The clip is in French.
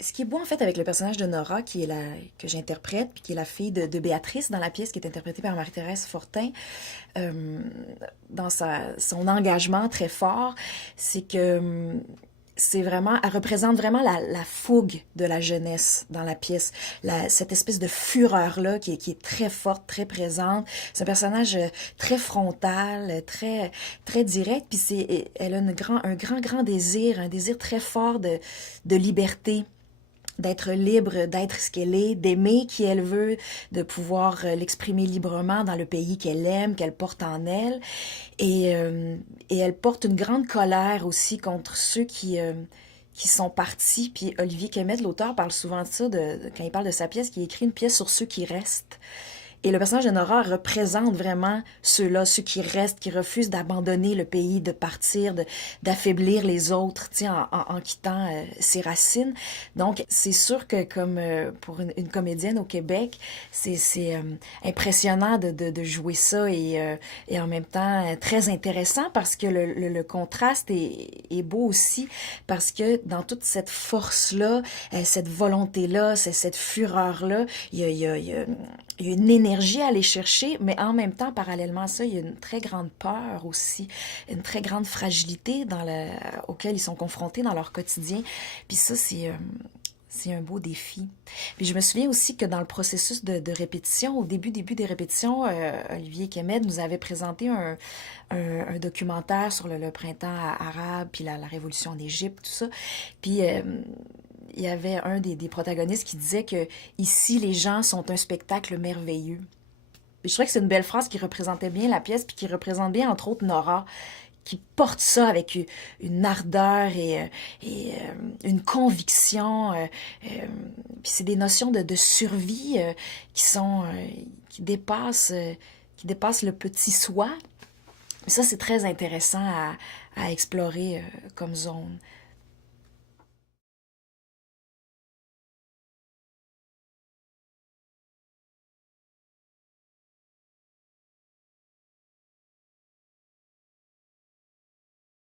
Ce qui est beau en fait avec le personnage de Nora, que j'interprète, puis qui est la fille de Béatrice dans la pièce, qui est interprétée par Marie-Thérèse Fortin, euh, dans son engagement très fort, c'est que c'est vraiment, elle représente vraiment la fougue de la jeunesse dans la pièce, cette espèce de fureur-là qui est très forte, très présente. C'est un personnage très frontal, très direct, puis elle a un grand désir, un désir très fort de liberté, d'être libre, d'être ce qu'elle est, d'aimer qui elle veut, de pouvoir l'exprimer librement dans le pays qu'elle aime, qu'elle porte en elle. Et elle porte une grande colère aussi contre ceux qui sont partis. Puis Olivier Kemet, l'auteur, parle souvent de ça quand il parle de sa pièce, qu'il écrit une pièce sur ceux qui restent. Et le personnage de Nora représente vraiment ceux-là, ceux qui restent, qui refusent d'abandonner le pays, de partir, d'affaiblir les autres, tu sais, en quittant ses racines. Donc, c'est sûr que comme pour une comédienne au Québec, c'est impressionnant de jouer ça et en même temps très intéressant parce que le contraste est beau aussi parce que dans toute cette force-là, cette volonté-là, cette fureur-là, il y a une énergie à aller chercher, mais en même temps, parallèlement à ça, il y a une très grande peur aussi, une très grande fragilité auquel ils sont confrontés dans leur quotidien. Puis ça, c'est un beau défi. Puis je me souviens aussi que dans le processus de répétition, au début des répétitions, Olivier Kemed nous avait présenté un documentaire sur le printemps arabe, puis la révolution en Égypte, tout ça. Puis il y avait un des protagonistes qui disait que ici les gens sont un spectacle merveilleux. Je trouvais que c'est une belle phrase qui représentait bien la pièce puis qui représente bien entre autres Nora qui porte ça avec une ardeur et une conviction. Puis c'est des notions de survie qui sont qui dépassent qui dépassent le petit soi. Ça c'est très intéressant à explorer comme zone.